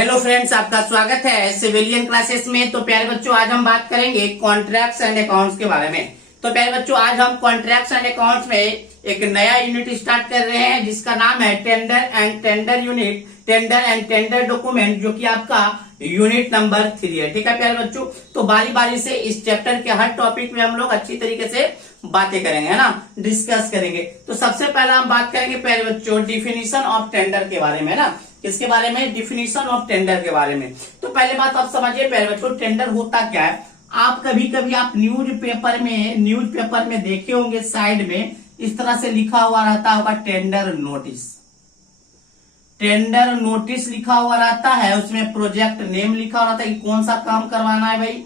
Hello friends, आपका स्वागत है सिविलियन क्लासेस में। तो प्यारे बच्चों, आज हम बात करेंगे कॉन्ट्रैक्ट्स एंड अकाउंट्स के बारे में। तो प्यारे बच्चों, आज हम कॉन्ट्रैक्ट्स एंड अकाउंट्स में एक नया यूनिट स्टार्ट कर रहे हैं जिसका नाम है tender and tender unit, tender and tender document, जो कि आपका यूनिट नंबर 3 है। ठीक है प्यारे बच्चों, तो बारी बारी से इस चैप्टर के हर टॉपिक में हम लोग अच्छी तरीके से बातें करेंगे, है ना, डिस्कस करेंगे। तो सबसे पहला हम बात करेंगे प्यारे बच्चों डिफिनीशन ऑफ टेंडर के बारे में, है ना। किसके बारे में? डिफिनीशन ऑफ टेंडर के बारे में। तो पहले बात आप समझिए प्यारे बच्चों, टेंडर होता क्या है। आप कभी कभी आप न्यूज़पेपर में देखे होंगे, साइड में इस तरह से लिखा हुआ रहता होगा टेंडर नोटिस। टेंडर नोटिस लिखा हुआ रहता है, उसमें प्रोजेक्ट नेम लिखा हुआ रहता है कि कौन सा काम करवाना है भाई,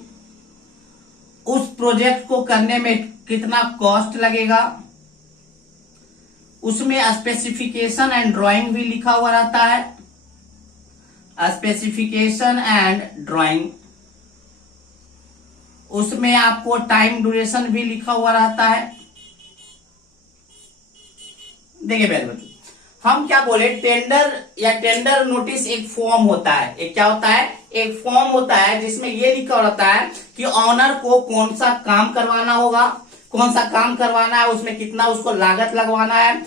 उस प्रोजेक्ट को करने में कितना कॉस्ट लगेगा, उसमें स्पेसिफिकेशन एंड ड्राइंग भी लिखा हुआ रहता है, स्पेसिफिकेशन एंड ड्राइंग। उसमें आपको टाइम ड्यूरेशन भी लिखा हुआ रहता है। देखिए मेरे बच्चों, हम क्या बोले, टेंडर या टेंडर नोटिस एक फॉर्म होता है। एक क्या होता है? एक फॉर्म होता है जिसमें ये लिखा रहता है कि ऑनर को कौन सा काम करवाना होगा, कौन सा काम करवाना है, उसमें कितना उसको लागत लगवाना है,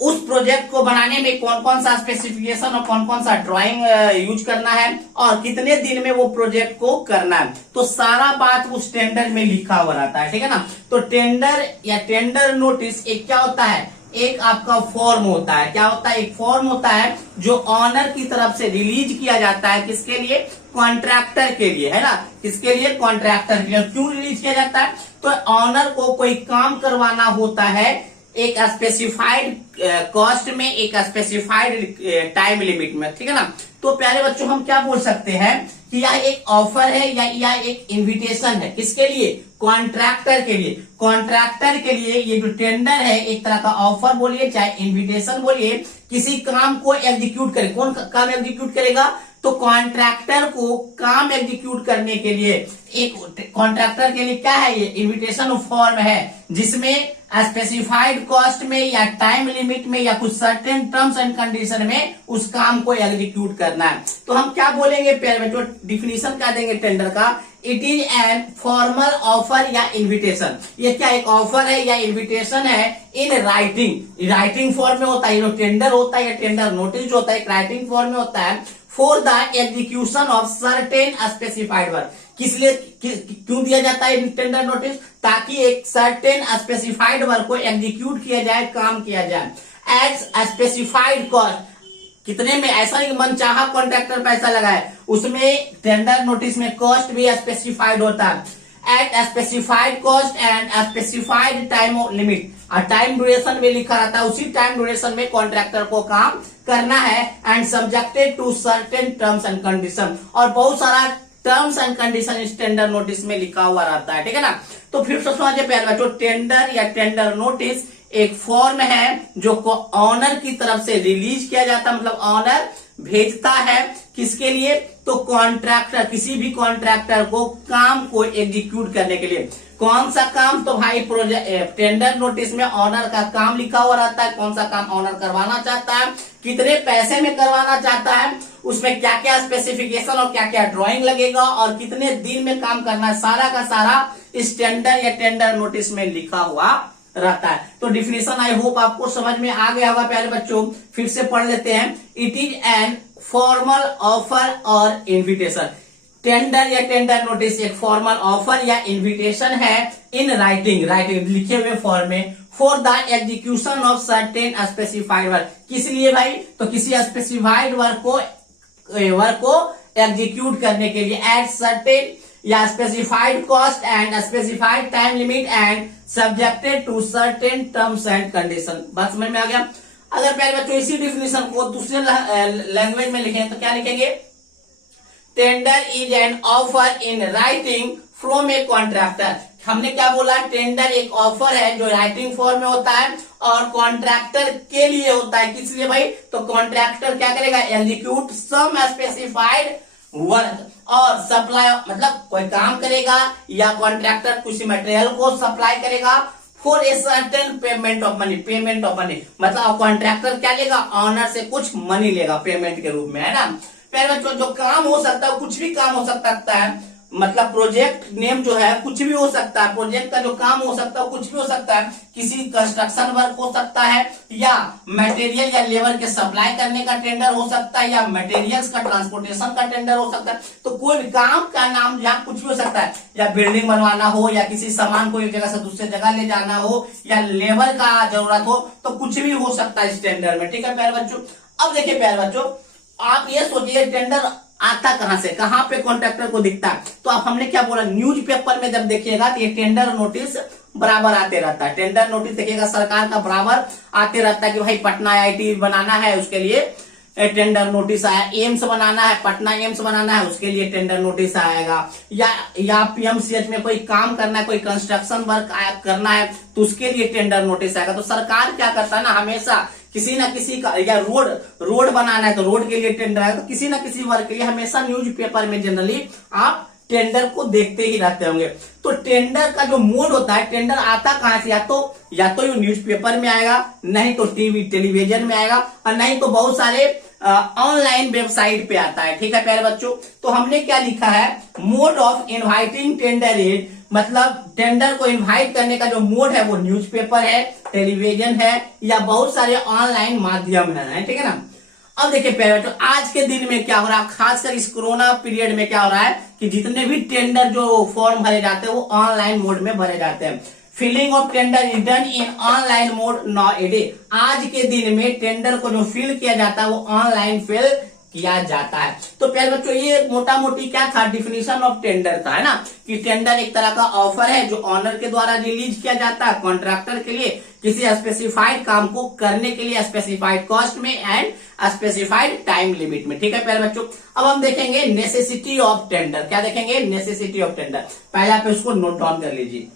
उस प्रोजेक्ट को बनाने में कौन कौन सा स्पेसिफिकेशन और कौन कौन सा ड्राइंग यूज करना है, और कितने दिन में वो प्रोजेक्ट को करना है। तो सारा बात उस टेंडर में लिखा हुआ रहता है। ठीक है ना। तो टेंडर या टेंडर नोटिस एक क्या होता है? एक आपका फॉर्म होता है। क्या होता है? एक फॉर्म होता है जो ऑनर की तरफ से रिलीज किया जाता है। किसके लिए? कॉन्ट्रैक्टर के लिए, है ना। किसके लिए? कॉन्ट्रैक्टर के लिए। क्यों रिलीज किया जाता है? तो ऑनर को कोई काम करवाना होता है एक स्पेसिफाइड कॉस्ट में, एक स्पेसिफाइड टाइम लिमिट में। ठीक है ना। तो प्यारे बच्चों, हम क्या बोल सकते हैं कि यह एक ऑफर है या एक इनविटेशन है। किसके लिए? कॉन्ट्रैक्टर के लिए। कॉन्ट्रैक्टर के लिए ये जो टेंडर है एक तरह का ऑफर बोलिए चाहे इनविटेशन बोलिए, किसी काम को एग्जीक्यूट करे। कौन काम एग्जीक्यूट करेगा? तो कॉन्ट्रैक्टर को काम एग्जीक्यूट करने के लिए एक कॉन्ट्रैक्टर के लिए क्या है, ये इनविटेशन फॉर्म है जिसमें स्पेसिफाइड कॉस्ट में या टाइम लिमिट में या कुछ सर्टेन टर्म्स एंड कंडीशन में उस काम को एग्जीक्यूट करना है। तो हम क्या बोलेंगे प्यारे बच्चों, डिफिनीशन क्या देंगे टेंडर का? It is an formal offer या इन्विटेशन। ये क्या एक ऑफर है या इन्विटेशन है इन राइटिंग। राइटिंग फॉर्म में होता है। जो टेंडर होता है या टेंडर नोटिस जो होता है राइटिंग फॉर्म में होता है for the execution of certain specified work. किस लिए क्यों दिया जाता है टेंडर नोटिस? ताकि एक सर्टेन स्पेसिफाइड वर्क को एग्जीक्यूट किया जाए, काम किया जाए एट स्पेसिफाइड कॉस्ट। कितने में? ऐसा नहीं मन चाहा कॉन्ट्रैक्टर पैसा लगाए, उसमें टेंडर नोटिस में कॉस्ट भी स्पेसिफाइड होता है eight specified cost and specified time limit. और टाइम ड्यूरेशन में लिखा रहता है उसी टाइम ड्यूरेशन में कॉन्ट्रैक्टर को काम करना है and subjected to certain terms and condition. और बहुत सारा टर्म्स एंड कंडीशन इस टेंडर नोटिस में लिखा हुआ रहता है। ठीक है ना। तो फिर से समझिए प्यारे बच्चों, टेंडर या टेंडर नोटिस एक फॉर्म है जो ऑनर की तरफ से रिलीज किया जाता है, मतलब ऑनर भेजता है किसके लिए? तो कॉन्ट्रैक्टर, किसी भी कॉन्ट्रैक्टर को काम को एग्जीक्यूट करने के लिए। कौन सा काम? तो भाई प्रोजेक्ट टेंडर नोटिस में ऑनर का काम लिखा हुआ रहता है, कौन सा काम ऑनर करवाना चाहता है, कितने पैसे में करवाना चाहता है, उसमें क्या क्या स्पेसिफिकेशन और क्या क्या ड्राइंग लगेगा और कितने दिन में काम करना है, सारा का सारा इस टेंडर या टेंडर नोटिस में लिखा हुआ रहता है। तो डिफिनेशन आई होप आपको समझ में आ गया होगा प्यारे बच्चों। फिर से पढ़ लेते हैं। It is an formal offer और इन्विटेशन। टेंडर या टेंडर नोटिस एक फॉर्मल ऑफर या इन्विटेशन है इन राइटिंग, लिखे हुए फॉर्म में, for the execution of certain specified work. किस लिए भाई? तो किसी स्पेसिफाइड वर्क को एग्जीक्यूट करने के लिए एट सर्टेन या specified cost and specified time limit and subjected to certain terms and condition. बात समझ में आ गया? अगर प्यारे बच्चों इसी डिफिनेशन को दूसरे लैंग्वेज में लिखें तो क्या लिखेंगे? Tender is an offer in writing from a contractor. हमने क्या बोला? टेंडर एक ऑफर है जो राइटिंग फॉर्म में होता है और कॉन्ट्रैक्टर के लिए होता है। किस लिए भाई? तो कॉन्ट्रैक्टर क्या करेगा? एग्जीक्यूट सम स्पेसिफाइड वर्क और सप्लाई, मतलब कोई काम करेगा या कॉन्ट्रैक्टर किसी मटेरियल को सप्लाई करेगा for a certain payment of money. Payment of money मतलब कॉन्ट्रैक्टर क्या लेगा? ऑनर से कुछ मनी लेगा पेमेंट के रूप में, है ना। प्यारे बच्चों जो काम हो सकता है कुछ भी काम हो सकता है, मतलब प्रोजेक्ट नेम जो है कुछ भी हो सकता है, प्रोजेक्ट का जो काम हो सकता है कुछ भी हो सकता है, किसी कंस्ट्रक्शन वर्क हो सकता है, या मटेरियल या लेबर के सप्लाई करने का टेंडर हो सकता है, या मटेरियल्स का ट्रांसपोर्टेशन का टेंडर हो सकता है। तो कोई भी काम का नाम यहाँ कुछ भी हो सकता है, या बिल्डिंग बनवाना हो, या किसी सामान को एक जगह से दूसरी जगह ले जाना हो, या लेबर का जरूरत हो, तो कुछ भी हो सकता है इस टेंडर में। ठीक है प्यारे बच्चों, अब देखिए प्यारे बच्चों, आप ये सोचिए टेंडर आता कहां से, कहां पे कॉन्ट्रैक्टर को दिखता है। तो अब हमने क्या बोला, न्यूज़पेपर में जब देखिएगा तो ये टेंडर नोटिस बराबर आते रहता है। टेंडर नोटिस देखिएगा सरकार का बराबर आते रहता है कि भाई पटना आईआईटी बनाना है, उसके लिए टेंडर नोटिस आया, एम्स बनाना है, पटना एम्स बनाना है, उसके लिए टेंडर नोटिस आएगा, या पीएमसीएच में कोई काम करना है, कोई कंस्ट्रक्शन वर्क करना है, तो उसके लिए टेंडर नोटिस आएगा। तो सरकार क्या करता है ना, हमेशा किसी ना किसी का, या रोड बनाना है तो रोड के लिए टेंडर आएगा, तो किसी ना किसी वर्क के लिए हमेशा न्यूज़पेपर में जनरली आप टेंडर को देखते ही रहते होंगे। तो टेंडर का जो मोड होता है, टेंडर आता कहां से, या तो ये न्यूज़पेपर में आएगा, नहीं तो टीवी टेलीविजन में आएगा, और नहीं तो बहुत सारे ऑनलाइन वेबसाइट पे आता है। ठीक है प्यारे बच्चों, तो हमने क्या लिखा है, mode of inviting tender is, मतलब टेंडर को इनवाइट करने का जो मोड है वो न्यूज़पेपर है, टेलीविजन है, या बहुत सारे ऑनलाइन माध्यम है। ठीक है ना। अब देखिए प्यारे बच्चों, आज के दिन में क्या हो रहा है, खासकर इस कोरोना पीरियड में क्या हो रहा है कि जितने भी टेंडर जो फॉर्म भरे जाते हैं वो ऑनलाइन मोड में भरे जाते हैं। Filling of tender is done in online mode now a day. आज के दिन में टेंडर को जो फिल किया जाता है वो ऑनलाइन फिल किया जाता है। तो प्यारे बच्चों, ये मोटा मोटी क्या था, डिफिनीशन ऑफ टेंडर था, है ना, कि टेंडर एक तरह का ऑफर है जो ऑनर के द्वारा रिलीज किया जाता है कॉन्ट्रैक्टर के लिए किसी स्पेसिफाइड काम को करने के लिए, स्पेसिफाइड कॉस्ट में एंड स्पेसिफाइड टाइम लिमिट में। ठीक है प्यारे बच्चों, अब हम देखेंगे नेसेसिटी ऑफ टेंडर। क्या देखेंगे, नेसेसिटी ऑफ टेंडर। पहले आप इसको नोट डाउन कर लीजिए।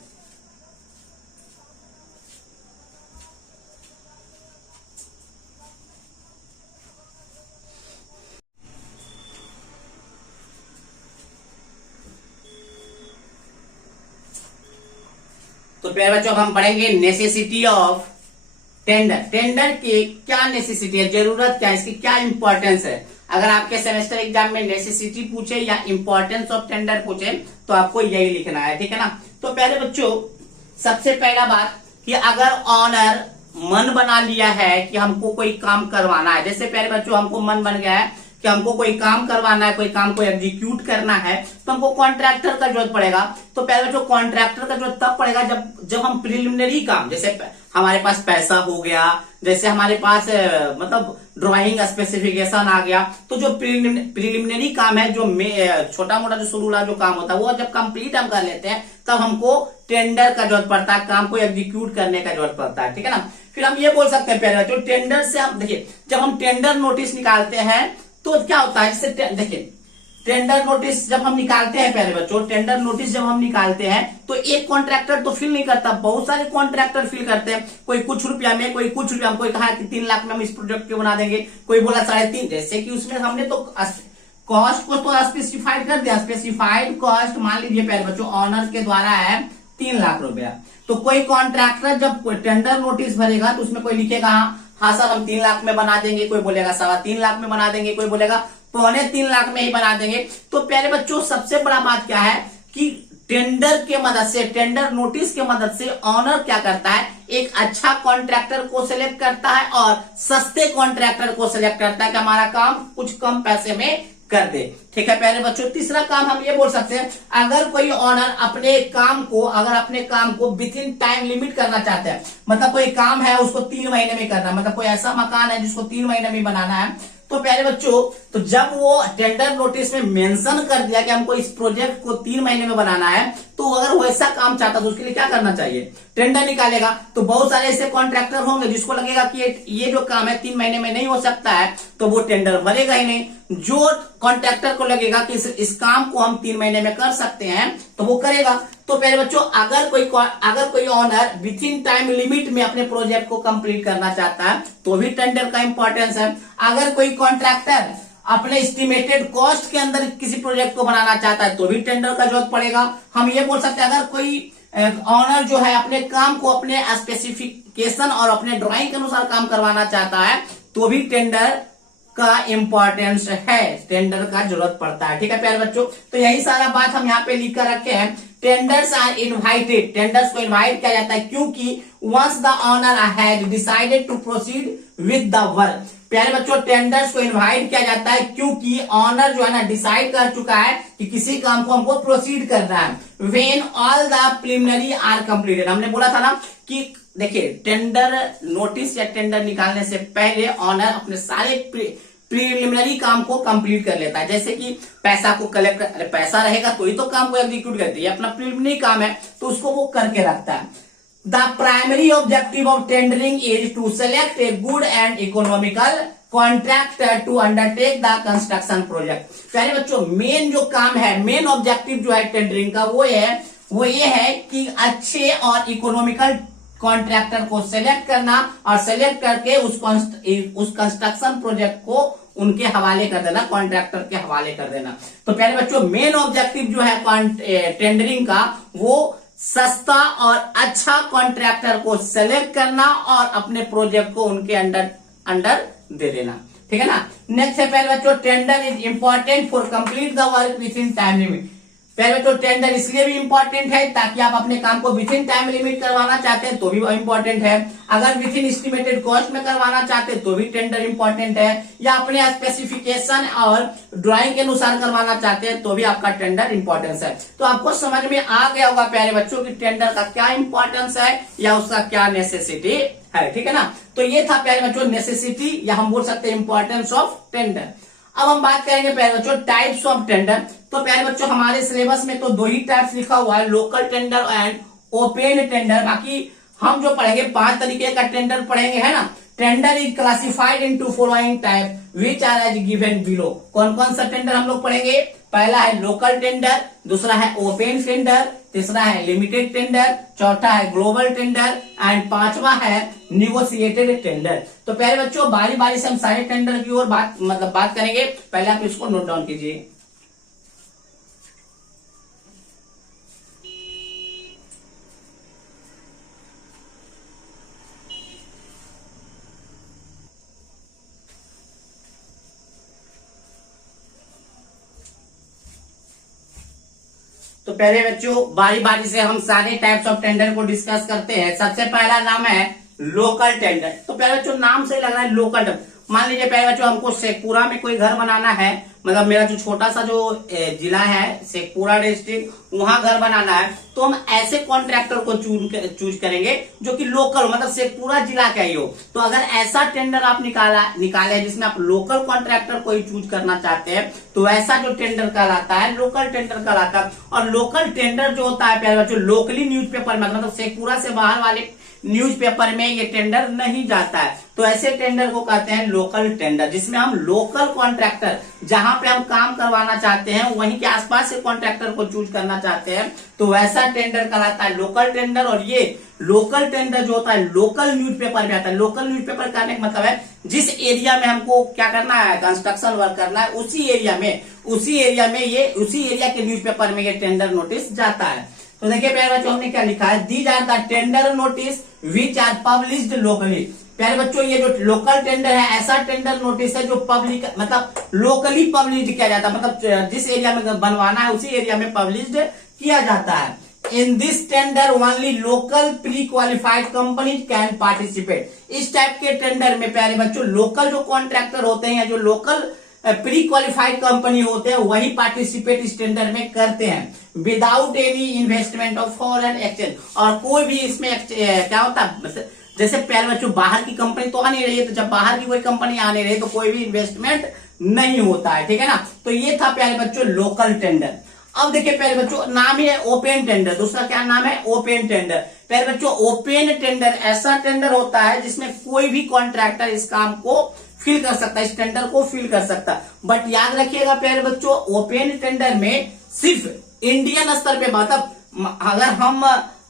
तो प्यारे बच्चों हम पढ़ेंगे नेसेसिटी ऑफ टेंडर। टेंडर की क्या नेसेसिटी है, जरूरत क्या है, इसकी क्या इंपॉर्टेंस है। अगर आपके सेमेस्टर एग्जाम में नेसेसिटी पूछे या इंपॉर्टेंस ऑफ टेंडर पूछे तो आपको यही लिखना है। ठीक है ना। तो प्यारे बच्चों, सबसे पहला बात कि अगर ऑनर मन बना लिया है कि हमको कोई काम करवाना है, जैसे प्यारे बच्चों हमको मन बन गया है कि हमको कोई काम करवाना है, कोई काम को एग्जीक्यूट करना है, तो हमको कॉन्ट्रैक्टर का जरूरत पड़ेगा। तो पहले बच्चों कॉन्ट्रैक्टर का जरूरत तब पड़ेगा जब हम प्रिलिमिनरी काम, जैसे हमारे पास पैसा हो गया, जैसे हमारे पास मतलब ड्राइंग स्पेसिफिकेशन आ गया, तो जो प्रिलिमिनरी काम है, जो छोटा मोटा जो शुरू वाला जो काम होता है वो जब कंप्लीट हम कर लेते हैं तब हमको टेंडर का जरूरत पड़ता है, काम को एग्जीक्यूट करने का जरूरत पड़ता है। ठीक है ना। फिर हम ये बोल सकते हैं पहले बच्चों, टेंडर से हम देखिए जब हम टेंडर नोटिस निकालते हैं तो क्या होता है, जैसे देखिए टेंडर नोटिस जब हम निकालते हैं प्यारे बच्चों, टेंडर नोटिस जब हम निकालते हैं तो एक कॉन्ट्रैक्टर तो फिल नहीं करता, बहुत सारे कॉन्ट्रैक्टर फिल करते हैं। कोई कुछ रुपया में, कोई कुछ रुपया में, कोई कहा कि 3 लाख में हम इस प्रोजेक्ट को बना देंगे, कोई बोला 3.5। जैसे कि उसमें हमने तो कॉस्ट को तो स्पेसिफाइड कर दिया, स्पेसिफाइड कॉस्ट मान लीजिए प्यारे बच्चों ऑनर के द्वारा है 3 लाख रुपया। तो कोई कॉन्ट्रैक्टर जब टेंडर नोटिस भरेगा तो उसमें कोई लिखेगा हाँ सर हम 3 लाख में बना देंगे, कोई बोलेगा 3.25 लाख में बना देंगे, कोई बोलेगा 3.25 लाख में ही बना देंगे। तो प्यारे बच्चों सबसे बड़ा बात क्या है कि टेंडर के मदद से, टेंडर नोटिस के मदद से ऑनर क्या करता है, एक अच्छा कॉन्ट्रैक्टर को सिलेक्ट करता है और सस्ते कॉन्ट्रैक्टर को सिलेक्ट करता है कि हमारा काम कुछ कम पैसे में कर दे। ठीक है प्यारे बच्चों। तीसरा काम हम ये बोल सकते हैं, अगर कोई ऑनर अपने काम को विद इन टाइम लिमिट करना चाहते हैं, मतलब कोई काम है उसको 3 महीने में करना, मतलब कोई ऐसा मकान है जिसको 3 महीने में बनाना है, तो प्यारे बच्चों तो जब वो टेंडर नोटिस में मेंशन कर दिया कि हमको इस प्रोजेक्ट को 3 महीने में बनाना है, तो अगर वो ऐसा काम चाहता तो उसके लिए क्या करना चाहिए, टेंडर निकालेगा। तो बहुत सारे ऐसे कॉन्ट्रैक्टर होंगे जिसको लगेगा कि ये जो काम है 3 महीने में नहीं हो सकता है, तो वो टेंडर भरेगा ही नहीं। जो कॉन्ट्रैक्टर को लगेगा कि इस काम को हम 3 महीने में कर सकते हैं तो वो करेगा। तो प्यारे बच्चों अगर कोई owner within time limit में अपने प्रोजेक्ट को कंप्लीट करना चाहता है तो भी टेंडर का इंपॉर्टेंस है। अगर कोई कॉन्ट्रैक्टर अपने एस्टिमेटेड कॉस्ट के अंदर किसी प्रोजेक्ट को बनाना चाहता है तो भी टेंडर का जरूरत पड़ेगा। हम ये बोल सकते हैं अगर कोई ऑनर जो है अपने काम को अपने स्पेसिफिकेशन और अपने ड्राइंग के अनुसार काम करवाना चाहता है तो भी टेंडर का इंपॉर्टेंस है, टेंडर का जरूरत पड़ता है। ठीक है प्यारे बच्चों, तो यही सारा बात हम यहाँ पे लिख कर रखे हैं। टेंडर्स आर इनवाइटेड, टेंडर्स को इनवाइट किया जाता है क्योंकि once the owner has decided to proceed with the work. प्यारे बच्चों, टेंडर्स को इनवाइट किया जाता है क्योंकि ऑनर जो है ना डिसाइड कर चुका है कि किसी काम को हमको प्रोसीड करना है। When all the preliminary are completed, हमने बोला था ना कि देखिए टेंडर नोटिस या टेंडर निकालने से पहले ऑनर अपने सारे प्रिलिमिनरी काम को कंप्लीट कर लेता है। जैसे कि पैसा को कलेक्ट, पैसा रहेगा तो ही तो काम को एग्जीक्यूट करती है, अपना प्रिलिमिनरी काम है तो उसको वो करके रखता है। The primary objective of tendering is to select a good and economical contractor to undertake the construction project. प्यारे बच्चों, मेन जो काम है, मेन ऑब्जेक्टिव जो है टेंडरिंग का वो ये है कि अच्छे और इकोनॉमिकल कॉन्ट्रैक्टर को सेलेक्ट करना और सेलेक्ट करके उस कंस्ट्रक्शन प्रोजेक्ट को उनके हवाले कर देना, कॉन्ट्रैक्टर के हवाले कर देना। तो प्यारे बच्चों, मेन ऑब्जेक्टिव जो है टेंडरिंग का वो सस्ता और अच्छा कॉन्ट्रैक्टर को सेलेक्ट करना और अपने प्रोजेक्ट को उनके अंडर दे देना। ठीक है ना। नेक्स्ट है प्यारे बच्चों, tender is important for complete the work with in time limit. पहले बच्चों, टेंडर इसलिए भी इंपॉर्टेंट है ताकि आप अपने काम को विद इन टाइम लिमिट करवाना चाहते हैं तो भी इंपॉर्टेंट है। अगर विद इन एस्टिमेटेड कॉस्ट में करवाना चाहते हैं तो भी टेंडर इंपॉर्टेंट है, या अपने स्पेसिफिकेशन और ड्राइंग के अनुसार करवाना चाहते हैं तो भी आपका टेंडर इंपॉर्टेंस है। तो आपको समझ में आ गया होगा प्यारे बच्चों कि टेंडर का क्या इंपॉर्टेंस है या उसका क्या नेसेसिटी है। ठीक है ना। तो ये था प्यारे बच्चों नेसेसिटी, या हम बोल सकते हैं इंपॉर्टेंस ऑफ टेंडर। अब हम बात करेंगे प्यारे बच्चों टाइप्स ऑफ टेंडर। तो प्यारे बच्चों, हमारे सिलेबस में तो 2 ही टाइप्स लिखा हुआ है, local tender and open tender. बाकी हम जो पढ़ेंगे 5 तरीके का टेंडर पढ़ेंगे, है ना। Tender is classified into following type which are as given below. कौन कौन सा टेंडर हम लोग पढ़ेंगे? पहला है लोकल टेंडर, दूसरा है ओपन टेंडर, तीसरा है लिमिटेड टेंडर, चौथा है ग्लोबल टेंडर एंड 5वां है निगोशिएटेड टेंडर। तो प्यारे बच्चों, बारी बारी से हम सारे टेंडर की ओर बात करेंगे। पहले आप इसको नोट डाउन कीजिए। तो पहले बच्चों बारी बारी से हम सारे टाइप्स ऑफ टेंडर को डिस्कस करते हैं। सबसे पहला नाम है लोकल टेंडर। तो पहले बच्चों नाम से लग रहा है लोकल टेंडर। मान लीजिए पहले बच्चों हमको शेखपुरा में कोई घर बनाना है, मतलब मेरा जो छोटा सा जो जिला है शेखपुरा डिस्ट्रिक्ट, वहां घर बनाना है, तो हम ऐसे कॉन्ट्रैक्टर को चूज करेंगे जो कि लोकल, मतलब शेखपुरा जिला का ही हो। तो अगर ऐसा टेंडर आप निकाले जिसमें आप लोकल कॉन्ट्रैक्टर को ही चूज करना चाहते हैं तो ऐसा जो टेंडर कहलाता है लोकल टेंडर कहलाता है। और लोकल टेंडर जो होता है प्यारे बच्चों लोकली न्यूज़पेपर में, मतलब शेखपुरा से बाहर वाले न्यूज़पेपर में ये टेंडर नहीं जाता है। तो ऐसे टेंडर को कहते हैं लोकल टेंडर, जिसमें हम लोकल कॉन्ट्रैक्टर जहां पे हम काम करवाना चाहते हैं वहीं के आसपास से कॉन्ट्रैक्टर को चूज करना चाहते हैं तो वैसा टेंडर कहलाता है लोकल टेंडर। और ये लोकल टेंडर जो होता है लोकल न्यूज़पेपर में आता है। लोकल न्यूज़पेपर कहने का मतलब है जिस एरिया में हमको क्या करना है, कंस्ट्रक्शन वर्क करना है, उसी एरिया के न्यूज़पेपर में ये टेंडर नोटिस जाता है। तो देखिए प्यारे बच्चों हमने क्या लिखा है, these are the tender notice which are published locally. प्यारे बच्चों ये जो लोकल टेंडर है ऐसा टेंडर नोटिस है जो पब्लिक मतलब लोकली पब्लिश किया जाता है, मतलब जिस एरिया में बनवाना है उसी एरिया में पब्लिश किया जाता है। In this tender only local pre qualified companies can participate. इस टाइप के टेंडर में प्यारे बच्चों लोकल जो कॉन्ट्रैक्टर होते हैं, जो लोकल प्री क्वालिफाइड कंपनी होते हैं वही पार्टिसिपेट इस टेंडर में करते हैं without any investment of foreign exchange. और कोई भी इसमें क्या होता है, जैसे प्यारे बच्चों बाहर की कंपनी तो आ नहीं रही है, तो जब बाहर की कोई कंपनी आ नहीं रही तो कोई भी इन्वेस्टमेंट नहीं होता है। ठीक है ना। तो ये था प्यारे बच्चों लोकल टेंडर। अब देखिए प्यारे बच्चों नाम है ओपन टेंडर। दूसरा क्या नाम है? Open tender. प्यारे बच्चों ओपन टेंडर ऐसा टेंडर होता है जिसमें कोई भी कॉन्ट्रैक्टर इस काम को फिल कर सकता है, इस टेंडर को फिल कर सकता है। बट याद रखिएगा प्यारे बच्चों ओपन टेंडर में सिर्फ इंडियन स्तर पे, मतलब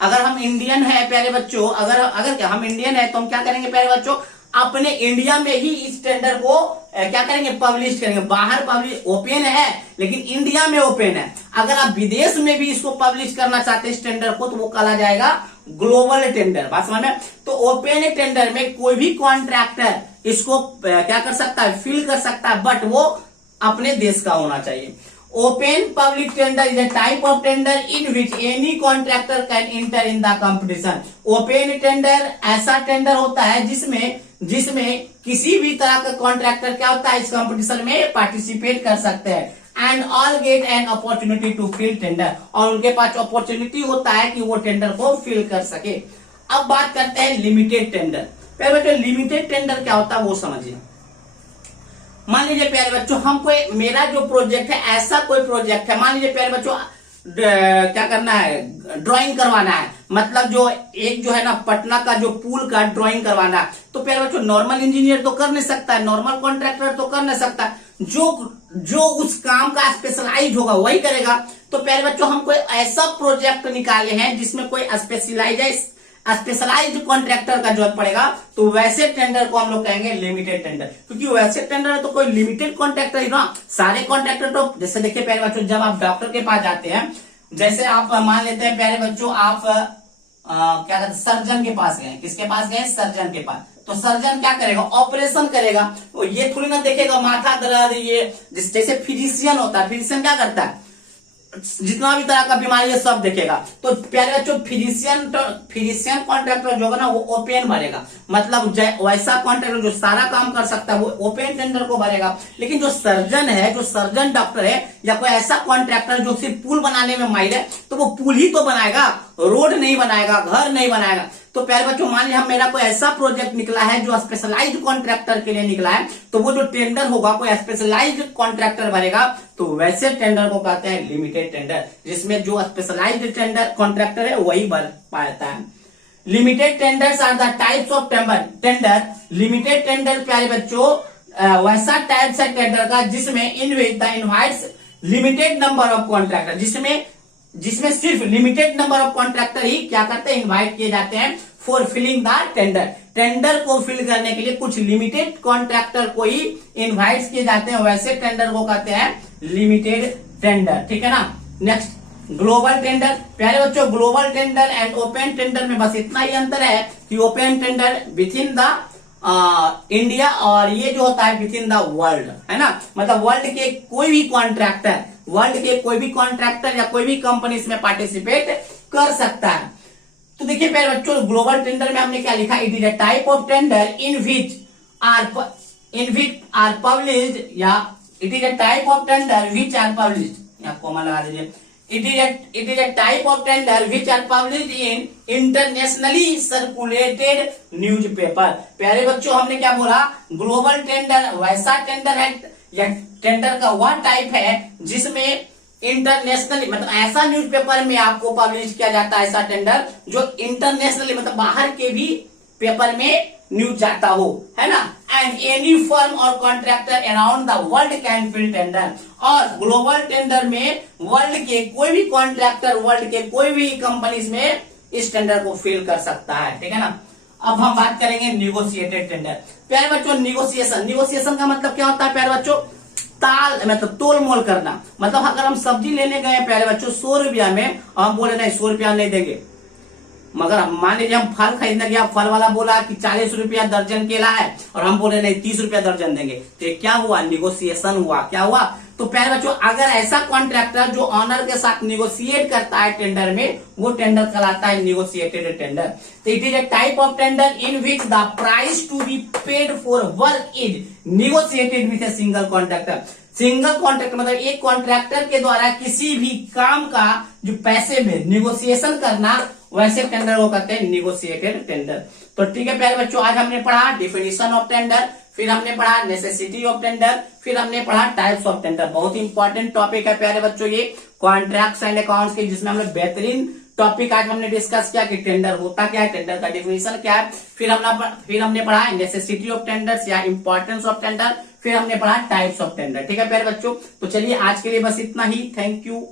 अगर हम इंडियन है प्यारे बच्चों, अगर हम इंडियन है तो हम क्या करेंगे प्यारे बच्चों, अपने इंडिया में ही इस टेंडर को क्या करेंगे, पब्लिश करेंगे। बाहर पब्लिश ओपन है लेकिन इंडिया में ओपन है। अगर आप विदेश में भी इसको पब्लिश करना चाहते हैं इस टेंडर को तो वो कहा जाएगा ग्लोबल टेंडर, बात समझ में। तो ओपन टेंडर में कोई भी कॉन्ट्रैक्टर इसको क्या कर सकता है, फिल कर सकता है, बट वो अपने देश का होना चाहिए। Open public tender is a type of tender in which any contractor can enter in the competition। Open tender ऐसा टेंडर होता है जिसमें किसी भी तरह का कॉन्ट्रैक्टर क्या होता है, इस कंपटीशन में पार्टिसिपेट कर सकते हैं। And all get an opportunity to fill tender, और उनके पास अपॉर्चुनिटी होता है कि वो टेंडर को फिल कर सके। अब बात करते हैं लिमिटेड टेंडर। पहले बच्चों लिमिटेड टेंडर क्या होता है वो समझिए। मान लीजिए प्यारे बच्चों, हम कोई, मेरा जो प्रोजेक्ट है ऐसा कोई प्रोजेक्ट है, मान लीजिए प्यारे बच्चों क्या करना है, ड्राइंग करवाना है, मतलब जो एक जो है ना पटना का जो पुल का ड्राइंग करवाना है। तो प्यारे बच्चों नॉर्मल इंजीनियर तो कर नहीं सकता है, नॉर्मल कॉन्ट्रैक्टर तो कर नहीं सकता, जो उस काम का स्पेशलाइज होगा वही करेगा। तो प्यारे बच्चों हम कोई ऐसा प्रोजेक्ट निकाले हैं जिसमें कोई स्पेशलाइज्ड कॉन्ट्रैक्टर का जरूरत पड़ेगा, तो वैसे टेंडर को हम लोग कहेंगे लिमिटेड टेंडर। क्योंकि वैसे टेंडर है तो कोई लिमिटेड कॉन्ट्रैक्टर ही ना, सारे कॉन्ट्रैक्टर तो, जैसे देखिए प्यारे बच्चों जब आप डॉक्टर के पास जाते हैं, जैसे आप मान लेते हैं प्यारे बच्चों आप क्या कहते हैं, सर्जन के पास गए, किसके पास गए, सर्जन के पास। तो सर्जन क्या करेगा, ऑपरेशन करेगा, तो ये थोड़ी ना देखेगा माथा दर्द, ये जैसे फिजिशियन होता है, फिजिशियन क्या करता है, जितना भी तरह का बीमारी है सब देखेगा। तो प्यारे बच्चों फिजिशियन कॉन्ट्रैक्टर जो होगा ना वो ओपन भरेगा, मतलब वैसा कॉन्ट्रैक्टर जो सारा काम कर सकता है वो ओपन टेंडर को भरेगा। लेकिन जो सर्जन है, जो सर्जन डॉक्टर है, या कोई ऐसा कॉन्ट्रैक्टर जो सिर्फ पुल बनाने में माहिर है, तो वो पुल ही तो बनाएगा, रोड नहीं बनाएगा, घर नहीं बनाएगा। तो प्यारे बच्चों मान लीजिए मेरा कोई ऐसा प्रोजेक्ट निकला है जो स्पेशलाइज्ड कॉन्ट्रैक्टर के लिए निकला है, तो वो जो टेंडर होगा कोई स्पेशलाइज्ड कॉन्ट्रैक्टर भरेगा, तो वैसे टेंडर को कहते हैं लिमिटेड टेंडर, जिसमें जो स्पेशलाइज्ड टेंडर कॉन्ट्रैक्टर है वही भर पाता है। Limited tenders are the types of tender. Limited tender प्यारे बच्चों वैसा टाइप्स है टेंडर का जिसमें in which the invites limited number of contractor, जिसमें सिर्फ लिमिटेड नंबर ऑफ कॉन्ट्रैक्टर ही क्या करते हैं, इनवाइट किए जाते हैं for filling the tender. Tender को फिल करने के लिए कुछ लिमिटेड कॉन्ट्रैक्टर को ही इनवाइट किए जाते हैं, वैसे टेंडर को कहते हैं लिमिटेड टेंडर। ठीक है ना। Next global tender. प्यारे बच्चों global tender and open tender में बस इतना ही अंतर है कि open tender with in the India और ये जो होता है विद इन द वर्ल्ड, है ना, मतलब वर्ल्ड के कोई भी कॉन्ट्रैक्टर या कोई भी कंपनी इसमें पार्टिसिपेट कर सकता है। तो देखिए प्यारे बच्चों ग्लोबल टेंडर में हमने क्या लिखा, it is a type of tender in which are published, या it is a type of tender which are published, या कॉमा लगा दीजिए, it is a type of tender which are published in internationally circulated newspaper। प्यारे बच्चों हमने क्या बोला, global tender वैसा टेंडर है या टेंडर का वह टाइप है जिसमें इंटरनेशनली, मतलब ऐसा न्यूज़पेपर में आपको पब्लिश किया जाता है ऐसा टेंडर जो इंटरनेशनली, मतलब बाहर के भी पेपर में न्यूज जाता हो, है ना। And any firm or contractor around the world can fill tender. और ग्लोबल टेंडर में वर्ल्ड के कोई भी कॉन्ट्रैक्टर, वर्ल्ड के कोई भी कंपनीज में इस टेंडर को फिल कर सकता है। ठीक है ना। अब हम बात करेंगे निगोशिएटेड टेंडर। प्यारे बच्चों निगोशिएशन का मतलब क्या होता है प्यारे बच्चों, ताल मतलब तोल मोल करना। मतलब अगर हम सब्जी लेने गए प्यारे बच्चों 100 रुपया में, हम बोले नहीं 100 रुपया नहीं देंगे, मगर मान लीजिए हम फल खरीदने गया, फल वाला बोला कि 40 रुपया दर्जन केला है और हम बोले नहीं 30 रुपया दर्जन देंगे, तो ये क्या हुआ, निगोशिएशन हुआ। क्या हुआ, तो प्यारे बच्चों अगर ऐसा कॉन्ट्रैक्टर जो ऑनर के साथ निगोशिएट करता है टेंडर में, वो टेंडर कहलाता है निगोशिएटेड टेंडर। तो it is a type of tender in which the price to be paid for work is negotiated with a single contractor. Single contractor मतलब एक कॉन्ट्रैक्टर के द्वारा किसी भी काम का जो पैसे में निगोशिएशन करना, वैसे टेंडर को कहते हैं निगोशिएटेड टेंडर। तो ठीक है प्यारे बच्चों, आज हमने पढ़ा डेफिनेशन ऑफ टेंडर, फिर हमने पढ़ा नेसेसिटी ऑफ टेंडर, फिर हमने पढ़ा टाइप्स ऑफ टेंडर। बहुत इंपॉर्टेंट टॉपिक है प्यारे बच्चों ये कॉन्ट्रैक्ट्स एंड अकाउंट्स के, जिसमें हमने बेहतरीन टॉपिक आज हमने डिस्कस किया कि टेंडर होता क्या है, टेंडर का डेफिनेशन क्या है, फिर हमने पढ़ा नेसेसिटी ऑफ टेंडर्स या इंपॉर्टेंस ऑफ टेंडर, फिर हमने पढ़ा टाइप्स ऑफ टेंडर। ठीक है प्यारे बच्चों, तो चलिए आज के लिए बस इतना ही। Thank you.